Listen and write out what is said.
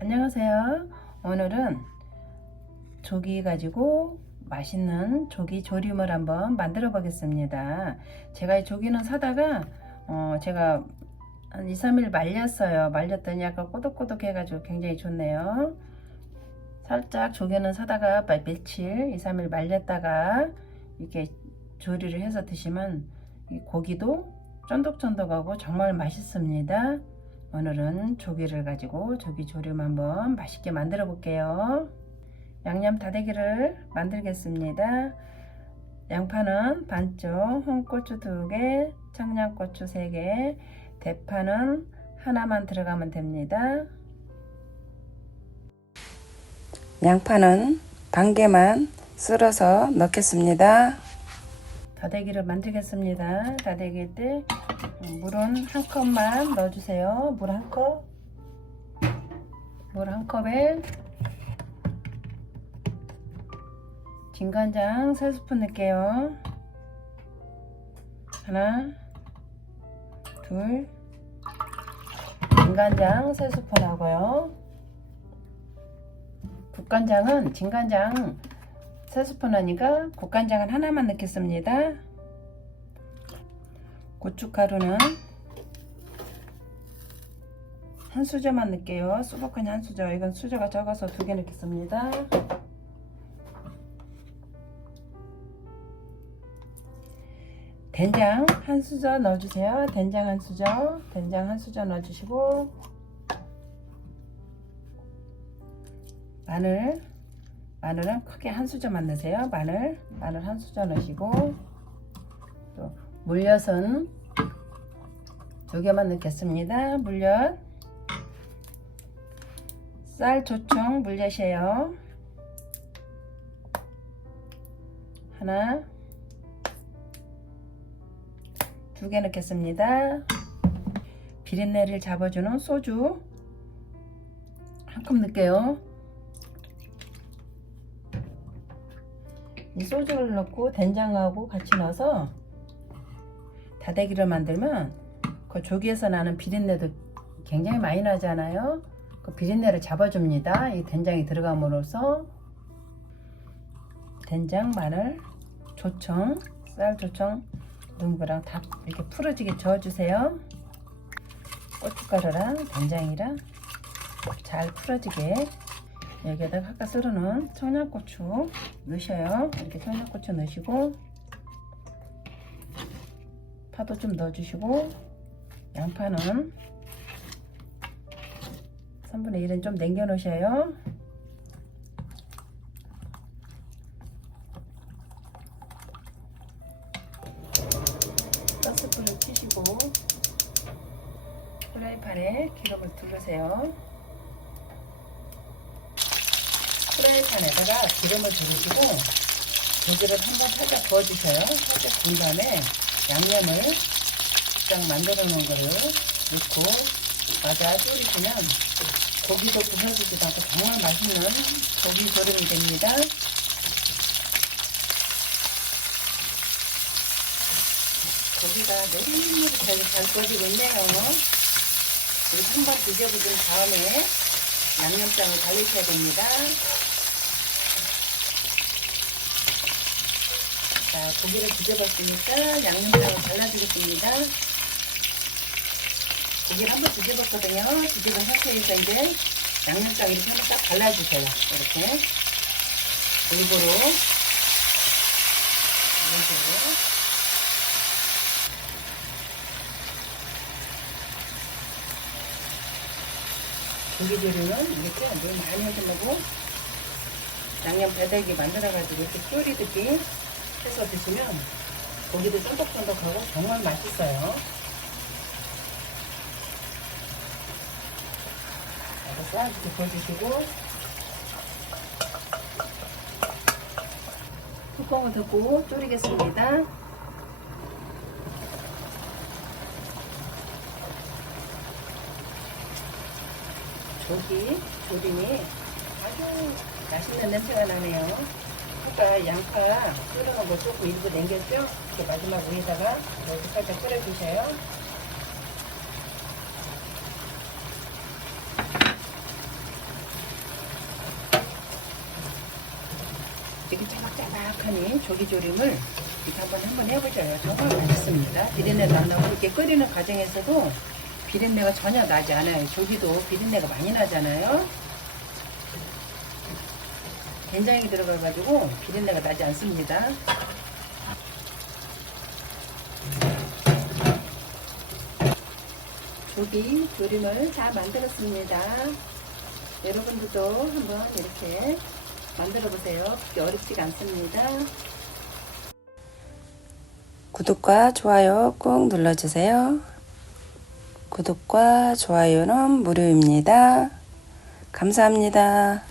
안녕하세요. 오늘은 조기 가지고 맛있는 조기 조림을 한번 만들어 보겠습니다. 제가 이 조기는 사다가 어 제가 한 2, 3일 말렸어요. 말렸더니 약간 꼬독꼬독 해가지고 굉장히 좋네요. 살짝 조개는 사다가 마- 며칠 2, 3일 말렸다가 이렇게 조리를 해서 드시면 이 고기도 쫀득쫀득하고 정말 맛있습니다. 오늘은 조기를 가지고 조기 조림 한번 맛있게 만들어 볼게요. 양념 다대기를 만들겠습니다. 양파는 반쪽, 홍고추 2개, 청양고추 3개, 대파는 하나만 들어가면 됩니다. 양파는 반 개만 썰어서 넣겠습니다. 다대기를 만들겠습니다. 다대기 때 물은 한 컵만 넣어주세요. 물 한 컵. 물 한 컵에 진간장 3스푼 넣을게요. 하나, 둘, 진간장 3스푼 하고요. 국간장은 진간장 3스푼 하니까 국간장은 하나만 넣겠습니다. 고춧가루는 한 수저만 넣을게요. 수박한 한 수저. 이건 수저가 적어서 두 개 넣겠습니다. 된장 한 수저 넣어주세요. 된장 한 수저, 된장 한 수저 넣어주시고 마늘, 마늘은 크게 한 수저만 넣으세요. 마늘, 마늘 한 수저 넣으시고 또 물엿은 두 개만 넣겠습니다. 물엿, 쌀 조청 물엿이에요. 하나, 두 개 넣겠습니다. 비린내를 잡아주는 소주 한 컵 넣을게요. 이 소주를 넣고 된장하고 같이 넣어서 다대기를 만들면 그 조기에서 나는 비린내도 굉장히 많이 나잖아요. 그 비린내를 잡아줍니다. 이 된장이 들어감으로써 된장, 마늘, 조청, 쌀 조청 거랑 다 이렇게 풀어지게 저어주세요. 고춧가루랑 된장이랑 잘 풀어지게 여기에다가 아까 썰어놓은 청양고추 넣으셔요. 이렇게 청양고추 넣으시고 파도 좀 넣어주시고 양파는 3분의 1은 좀 남겨 놓으셔요. 가스불을 켜시고 프라이팬에 기름을 두르세요. 프라이팬에다가 기름을 두르시고 고기를 한번 살짝 구워주셔요. 살짝 구운 다음에 양념을 딱 만들어 놓은 거를 넣고 맞아 졸이시면 고기도 부서지지도 않고 정말 맛있는 고기 조림이 됩니다. 고기가 노릇노릇하게 잘 구워지고 있네요. 그리고 한번 뒤져보신 다음에 양념장을 발리셔야 됩니다. 자, 고기를 뒤져봤으니까 양념장을 발라주겠습니다. 고기를 한번 뒤집었거든요. 뒤집은 상태에서 이제 양념장 이렇게 한번 딱 발라주세요. 이렇게. 골고루. 골고루. 고기조림은 이렇게 물 많이 해주고 양념 배달기 만들어가지고 이렇게 끓이듯이 해서 드시면 고기도 쫀득쫀득하고 정말 맛있어요. 이렇게 싹 구워주시고 뚜껑을 덮고 졸이겠습니다. 조기 조림이 아주 맛있는 냄새가 나네요. 아까 양파 끓여놓은 거 조금 일부 남겼죠? 이렇게 마지막 위에다가 이렇게 살짝 끓여주세요. 되게 짜박짜박하니 조기조림을 이렇게 한번 한번 해보자요. 정말 맛있습니다. 비린내도 안 나고 이렇게 끓이는 과정에서도 비린내가 전혀 나지 않아요. 조기도 비린내가 많이 나잖아요. 된장이 들어가가지고 비린내가 나지 않습니다. 조기 조림을 다 만들었습니다. 여러분들도 한번 이렇게 만들어 보세요. 그렇게 어렵지가 않습니다. 구독과 좋아요 꼭 눌러주세요. 구독과 좋아요는 무료입니다. 감사합니다.